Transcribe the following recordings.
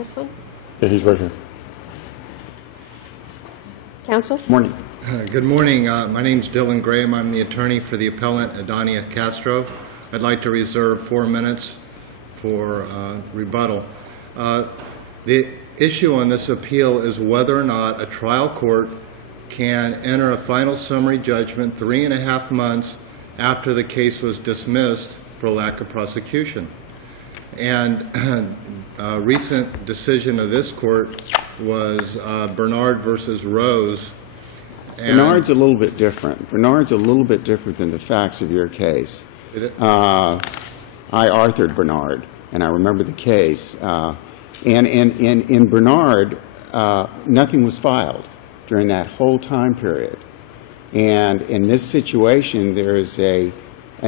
This one? Yeah, he's right here. Counsel? Morning. Good morning. My name is Dylan Graham. I'm the attorney for the appellant Idania Castro. I'd like to reserve 4 minutes for rebuttal. The issue on this appeal is whether or not a trial court can enter a final summary judgment 3.5 months after the case was dismissed for lack of prosecution. And a recent decision of this court was Bernard versus Rose. And Bernard's a little bit different. Bernard's a little bit different than the facts of your case. I authored Bernard, and I remember the case. And in Bernard, nothing was filed during that whole time period. And in this situation, there is an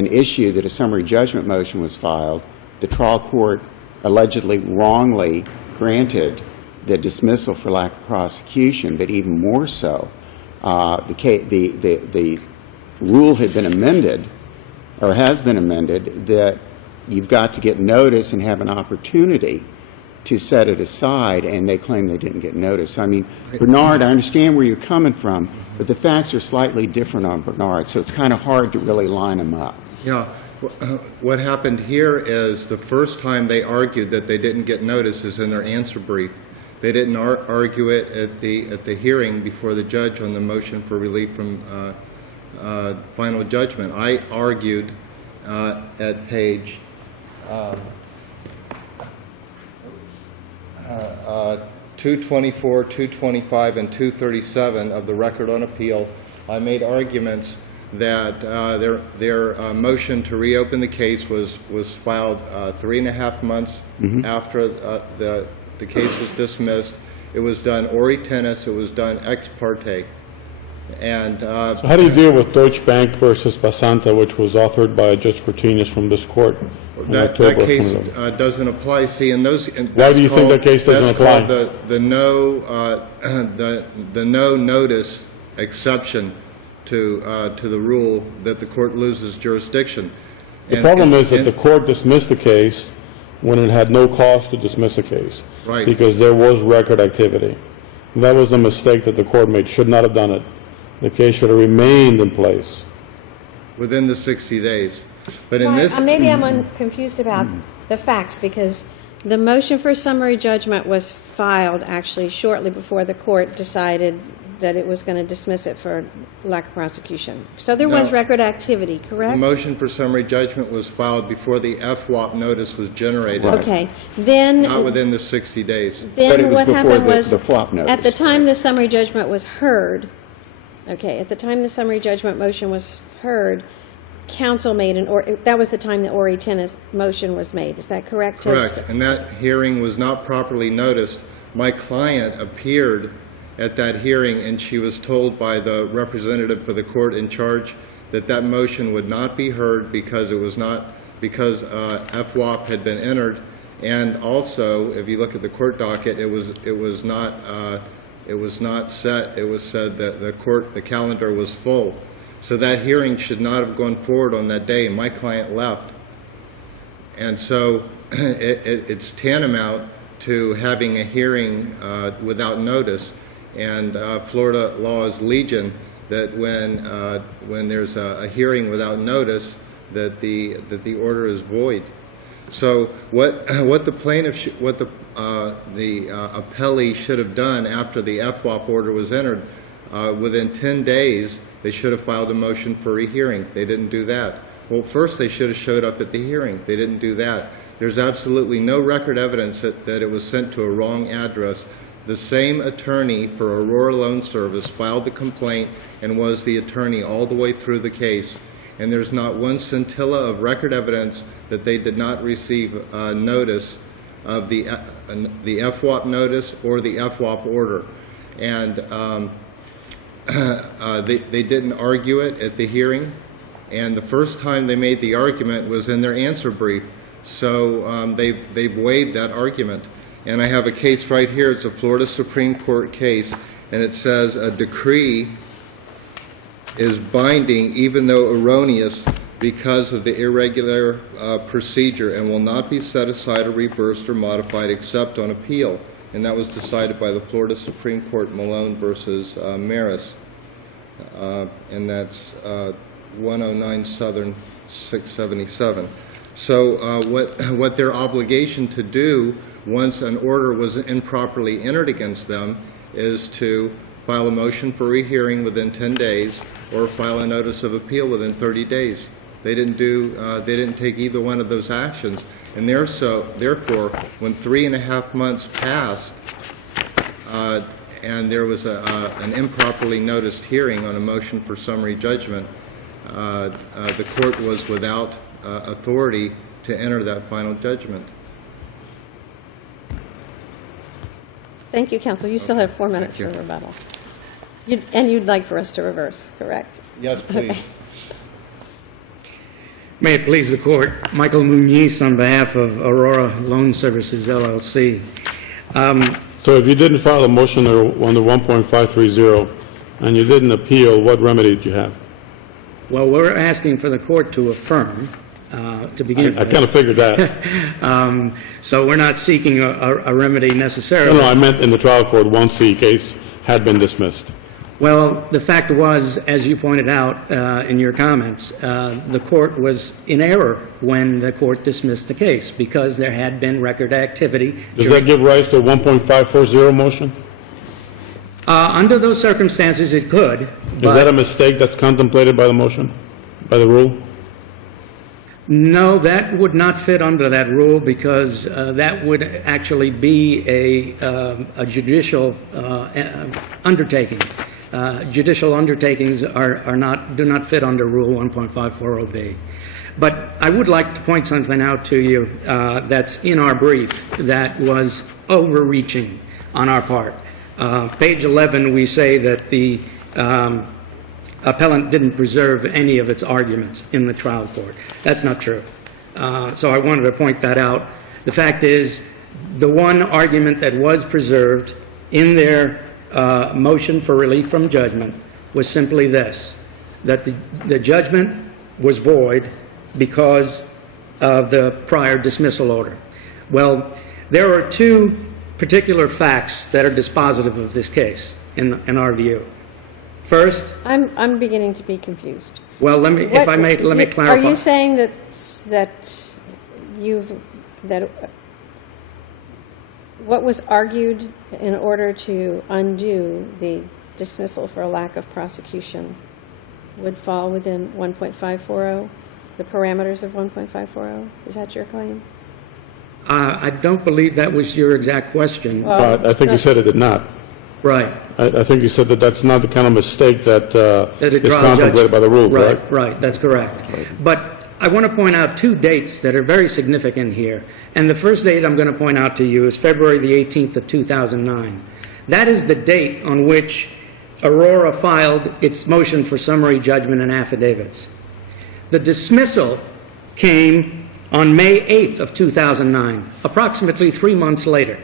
issue that a summary judgment motion was filed. The trial court allegedly wrongly granted the dismissal for lack of prosecution, but even more so, the rule had been amended, or has been amended, that you've got to get notice and have an opportunity to set it aside, and they claim they didn't get notice. I mean, Bernard, I understand where you're coming from, but the facts are slightly different on Bernard, so it's kind of hard to really line them up. Yeah. What happened here is the first time they argued that they didn't get notice is in their answer brief. They didn't argue it at the hearing before the judge on the motion for relief from final judgment. I argued at page 224, 225, and 237 of the record on appeal. I made arguments that their motion to reopen the case was filed 3.5 months after the case was dismissed. It was done ori tennis. It was done ex parte. And So how do you deal with Deutsche Bank versus Basanta, which was authored by Judge Cortinez from this court? that case doesn't apply. See, in those. Why do you think that case doesn't apply? That's called the no notice exception to the rule that the court loses jurisdiction. The problem is that the court dismissed the case when it had no cause to dismiss the case. Right. Because there was record activity. And that was a mistake that the court made. Should not have done it. The case should have remained in place. Within the 60 days. But in Well, this. maybe I'm confused about the facts, because the motion for summary judgment was filed actually shortly before the court decided that it was going to dismiss it for lack of prosecution. So there was No. record activity, The correct? motion for summary judgment was filed before the FWAP notice was generated. Okay. Then, Not within the 60 days. But it then was what before happened the was, FWAP notice. at the time the summary judgment was heard, okay, at the time the summary judgment motion was heard, counsel made that was the time the ori tennis motion was made. Is that correct? Correct. And that hearing was not properly noticed. My client appeared at that hearing, and she was told by the representative for the court in charge that that motion would not be heard because it was not, because FWAP had been entered, and also, if you look at the court docket, it was not set. It was said that the calendar was full. So that hearing should not have gone forward on that day, and my client left. And so it's tantamount to having a hearing without notice. And Florida law is legion that when there's a hearing without notice, that the order is void. So what the plaintiff, the appellee should have done after the FWAP order was entered, within 10 days, they should have filed a motion for rehearing. They didn't do that. Well, first they should have showed up at the hearing. They didn't do that. There's absolutely no record evidence that it was sent to a wrong address. The same attorney for Aurora Loan Service filed the complaint and was the attorney all the way through the case. And there's not one scintilla of record evidence that they did not receive notice of the FWAP notice or the FWAP order. And they didn't argue it at the hearing. And the first time they made the argument was in their answer brief. So they've waived that argument. And I have a case right here. It's a Florida Supreme Court case, and it says a decree is binding even though erroneous because of the irregular procedure and will not be set aside or reversed or modified except on appeal. And that was decided by the Florida Supreme Court, Malone versus Maris. And that's 109 Southern 677. So what their obligation to do once an order was improperly entered against them is to file a motion for rehearing within 10 days or file a notice of appeal within 30 days. They didn't take either one of those actions. And therefore, when 3.5 months passed and there was an improperly noticed hearing on a motion for summary judgment, the court was without authority to enter that final judgment. Thank you, counsel. You still have 4 minutes for rebuttal. And you'd like for us to reverse, correct? Yes, please. Okay. May it please the Court, Michael Muniz on behalf of Aurora Loan Services, LLC. So if you didn't file a motion on the 1.530 and you didn't appeal, what remedy did you have? Well, we're asking for the Court to affirm, to begin I with. kind of figured that. So we're not seeking a remedy necessarily. No, I meant in the trial court once the case had been dismissed. Well, the fact was, as you pointed out in your comments, the court was in error when the court dismissed the case because there had been record activity. Does that give rise to a 1.540 motion? Under those circumstances, it could. Is that a mistake that's contemplated by the motion, by the rule? No, that would not fit under that rule because that would actually be a judicial undertaking. Judicial undertakings do not fit under Rule 1.540B. But I would like to point something out to you that's in our brief that was overreaching on our part. Page 11, we say that the appellant didn't preserve any of its arguments in the trial court. That's not true. So I wanted to point that out. The fact is, the one argument that was preserved in their motion for relief from judgment was simply this, that the judgment was void because of the prior dismissal order. Well, there are two particular facts that are dispositive of this case, in our view. First, I'm beginning to be confused. well, let me clarify. Are you saying that what was argued in order to undo the dismissal for a lack of prosecution would fall within 1.540, the parameters of 1.540? Is that your claim? I don't believe that was your exact question. But I think you said it did not. Right. I think you said that that's not the kind of mistake that That a is trial judge- contemplated by the rule, correct? Right, that's correct. But I want to point out two dates that are very significant here. And the first date I'm going to point out to you is February the 18th of 2009. That is the date on which Aurora filed its motion for summary judgment and affidavits. The dismissal came on May 8th of 2009, approximately 3 months later.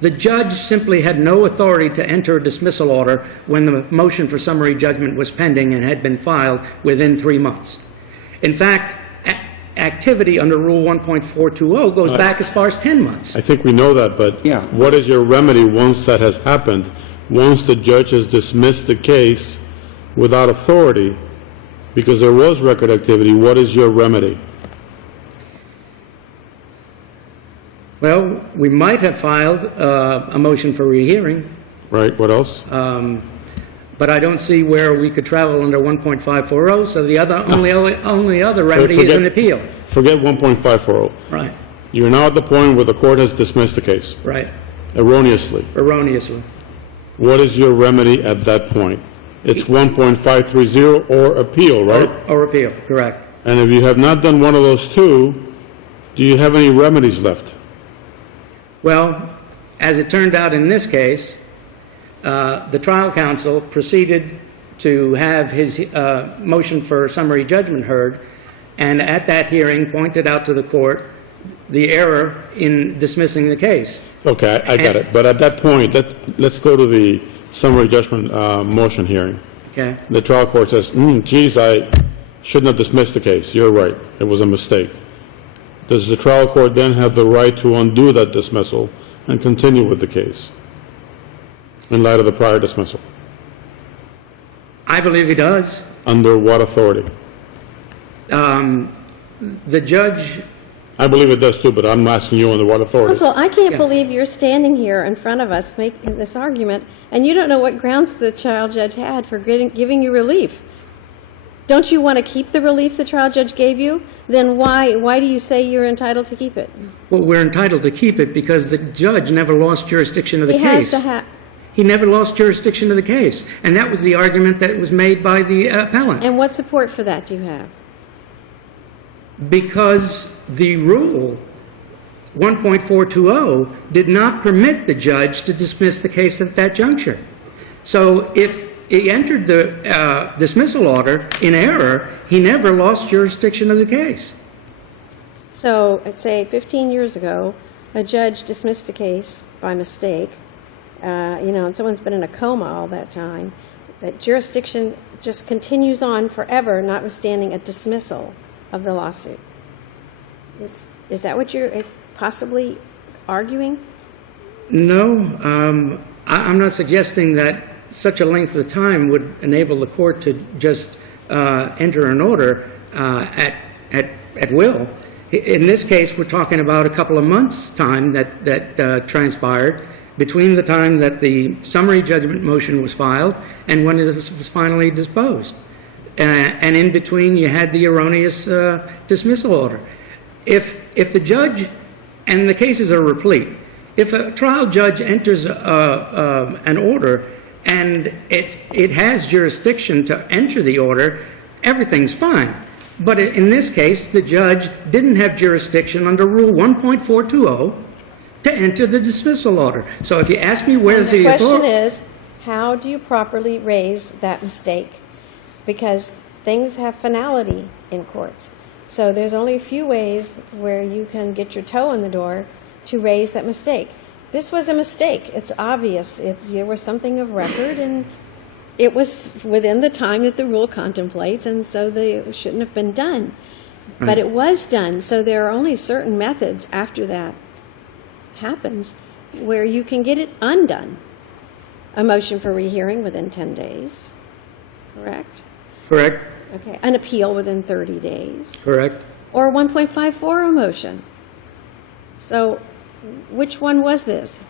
The judge simply had no authority to enter a dismissal order when the motion for summary judgment was pending and had been filed within 3 months. In fact, activity under Rule 1.420 goes back as far as 10 months. I think we know that, but Yeah. what is your remedy once that has happened? Once the judge has dismissed the case without authority, because there was record activity, what is your remedy? Well, we might have filed a motion for rehearing, Right, what else? but I don't see where we could travel under 1.540, so the only other remedy is an appeal. Forget 1.540. Right, You're now at the point where the court has dismissed the case right, erroneously. erroneously. What is your remedy at that point? It's 1.530 or appeal, right? Or appeal, correct. And if you have not done one of those two, do you have any remedies left? Well, as it turned out in this case, the trial counsel proceeded to have his motion for summary judgment heard, and at that hearing pointed out to the court the error in dismissing the case. Okay, I got it. But at that point, let's go to the summary judgment motion hearing. Okay? The trial court says, geez, I shouldn't have dismissed the case. You're right. It was a mistake. Does the trial court then have the right to undo that dismissal and continue with the case in light of the prior dismissal? I believe he does. Under what authority? The judge, I believe it does too, but I'm asking you under what authority? Counsel, I can't Yeah. believe you're standing here in front of us making this argument, and you don't know what grounds the trial judge had for giving you relief. Don't you want to keep the relief the trial judge gave you? Then why do you say you're entitled to keep it? well, we're entitled to keep it because the judge never lost jurisdiction of the He has case. to have, He never lost jurisdiction of the case. And that was the argument that was made by the appellant. and what support for that do you have? Because the rule 1.420 did not permit the judge to dismiss the case at that juncture. So if he entered the dismissal order in error, he never lost jurisdiction of the case. So, let's say 15 years ago, a judge dismissed a case by mistake, and someone's been in a coma all that time, that jurisdiction just continues on forever, notwithstanding a dismissal of the lawsuit. Is that what you're possibly arguing? No, I'm not suggesting that such a length of time would enable the court to just enter an order at will. In this case, we're talking about a couple of months' time that transpired between the time that the summary judgment motion was filed and when it was finally disposed. And in between, you had the erroneous dismissal order. If the judge, and the cases are replete, if a trial judge enters an order and it has jurisdiction to enter the order, everything's fine. But in this case, the judge didn't have jurisdiction under Rule 1.420 to enter the dismissal order. So if you ask me where's the question authority... is, how do you properly raise that mistake? Because things have finality in courts. So there's only a few ways where you can get your toe in the door to raise that mistake. This was a mistake. It's obvious. There was something of record, and it was within the time that the rule contemplates, and so it shouldn't have been done. Right. But it was done, so there are only certain methods after that happens where you can get it undone. A motion for rehearing within 10 days, correct? Correct, Okay, an appeal within 30 days, correct. or 1.54 motion. So which one was this?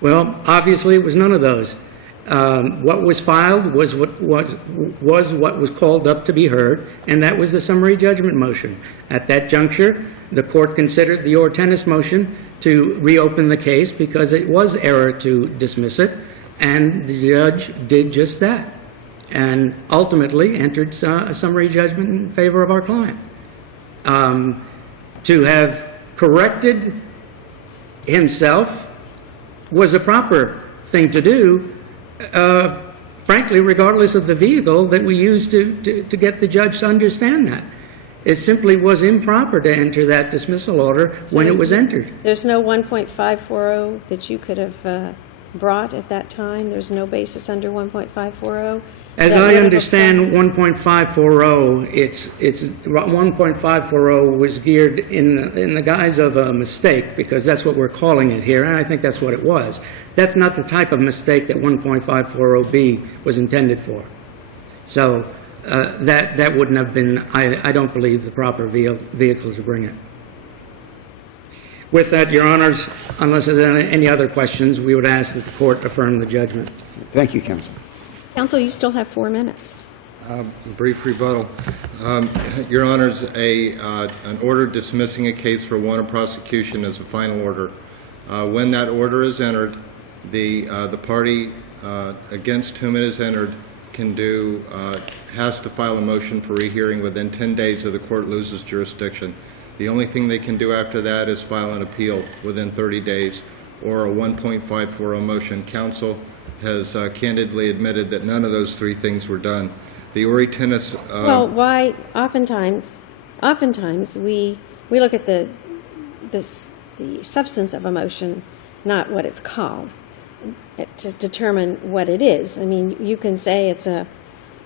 Well, obviously, it was none of those. What was filed was what was called up to be heard, and that was the summary judgment motion. At that juncture, the court considered the Ortenis motion to reopen the case because it was error to dismiss it, and the judge did just that, and ultimately entered a summary judgment in favor of our client. To have corrected himself was a proper thing to do, frankly, regardless of the vehicle that we used to get the judge to understand that. It simply was improper to enter that dismissal order when it was entered. There's no 1.540 that you could have brought at that time? There's no basis under 1.540? As I understand 1.540, it's 1.540 was geared in the guise of a mistake, because that's what we're calling it here, and I think that's what it was. That's not the type of mistake that 1.540B was intended for. So that wouldn't have been, I don't believe, the proper vehicle to bring it. With that, Your Honors, unless there's any other questions, we would ask that the court affirm the judgment. Thank you, counsel. Counsel, you still have 4 minutes. Brief rebuttal. Your Honors, an order dismissing a case for warrant of prosecution is a final order. When that order is entered, the party against whom it is entered has to file a motion for rehearing within 10 days or the court loses jurisdiction. The only thing they can do after that is file an appeal within 30 days or a 1.540 motion. Counsel has candidly admitted that none of those 3 things were done. The Ortenis... Well, why, oftentimes we look at the substance of a motion, not what it's called, to determine what it is. I mean, you can say it's a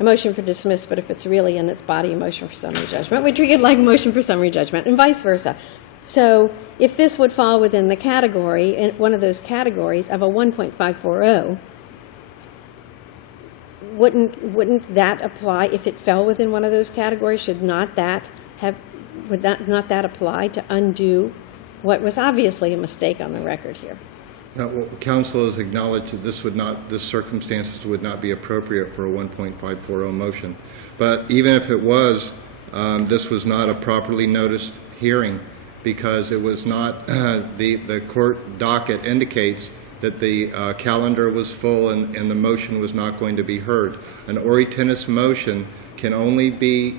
a motion for dismiss, but if it's really in its body, a motion for summary judgment, we treat it like a motion for summary judgment, and vice versa. So if this would fall within the category, in one of those categories of a 1.540, wouldn't that apply if it fell within one of those categories? Should not that have, would that not that apply to undo what was obviously a mistake on the record here? Well, counsel has acknowledged that this circumstances would not be appropriate for a 1.540 motion. But even if it was, this was not a properly noticed hearing because it was not, the court docket indicates that the calendar was full and the motion was not going to be heard. An ori tennis motion can only be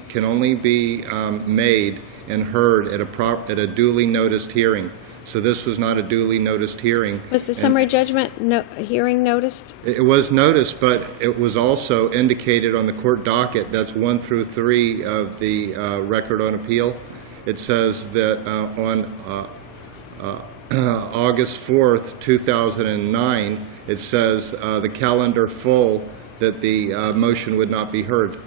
made and heard at a duly noticed hearing. So this was not a duly noticed hearing. Was the summary judgment hearing noticed? It was noticed, but it was also indicated on the court docket, that's 1 through 3 of the record on appeal. It says that on August 4th, 2009, it says the calendar full, that the motion would not be heard.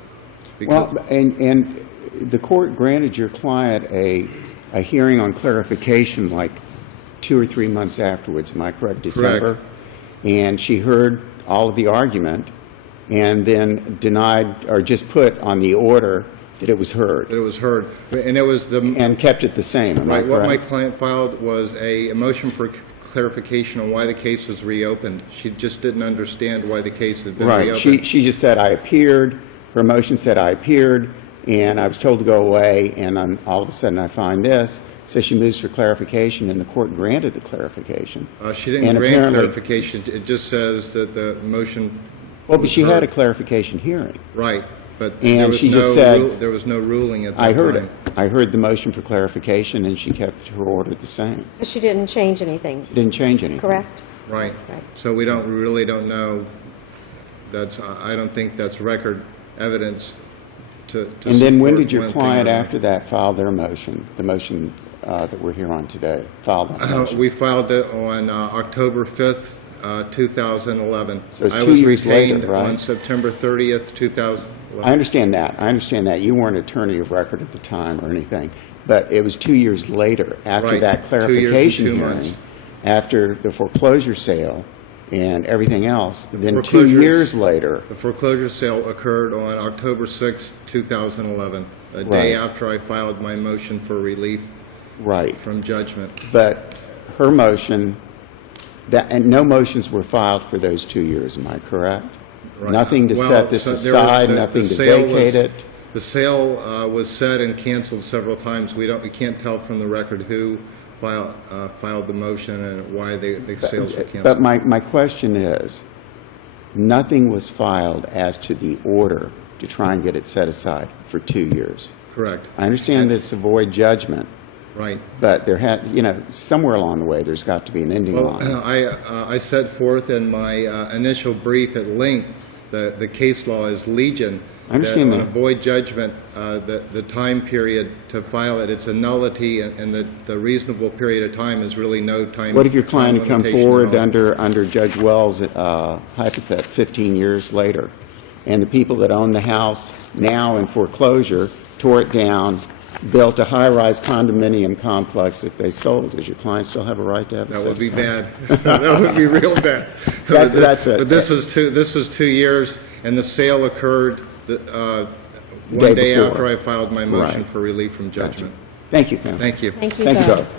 Well, and the court granted your client a hearing on clarification like 2 or 3 months afterwards, am I correct? December? Correct. And she heard all of the argument and then denied or just put on the order that it was heard. That it was heard. And it was the... And kept it the same, am I Right. correct? What my client filed was a motion for clarification on why the case was reopened. She just didn't understand why the case had been reopened. Right. She just said, I appeared. Her motion said, I appeared, and I was told to go away, and all of a sudden I find this. So she moves for clarification, and the court granted the clarification. She didn't And grant apparently- clarification. It just says that the motion... Well, but was she had a heard. clarification hearing. Right. But And there was she just no said- there was no ruling at that I heard time. it. I heard the motion for clarification, and she kept her order the same. She didn't change anything, She didn't change anything. correct? Right. Right. So we really don't know. I don't think that's record evidence to And then when support did your one thing client, or another. after that, file their motion, the motion that we're here on today, file that motion? We filed it on October 5th, 2011. So it's I 2 was years later, retained right? on September 30th, 2011. I understand that. I understand that. You weren't attorney of record at the time or anything. But it was 2 years later, after Right. that 2 years and clarification 2 hearing, months. after the foreclosure sale and everything else, then 2 Foreclosures- years later, The foreclosure sale occurred on October 6th, 2011, a day Right. after I filed my motion for relief right. from judgment. But her motion, and no motions were filed for those 2 years, am I correct? Right. Nothing to Well, set this so there was aside, the nothing to sale vacate it? The sale was set and canceled several times. We can't tell from the record who filed the motion and why the sales were canceled. But my question is, nothing was filed as to the order to try and get it set aside for 2 years. Correct. I understand that it's a void judgment, Right. but there had, somewhere along the way, there's got to be an ending Well, line. I set forth in my initial brief at length, the case law is legion. I understand On that. a void judgment, the time period to file it, it's a nullity, and the reasonable period of time is really no time. What if your client had come limitation at forward all. under Judge Wells' hypothet 15 years later, and the people that own the house now in foreclosure tore it down, built a high-rise condominium complex that they sold? Does your client still have a right to have it That set would be aside? bad. That would be real bad. That's it. But this was 2 years, and the sale occurred one Day day before. after I filed my motion Right. for relief from Gotcha. judgment. Thank you, counsel. Thank you. Thank you Thank you both. both.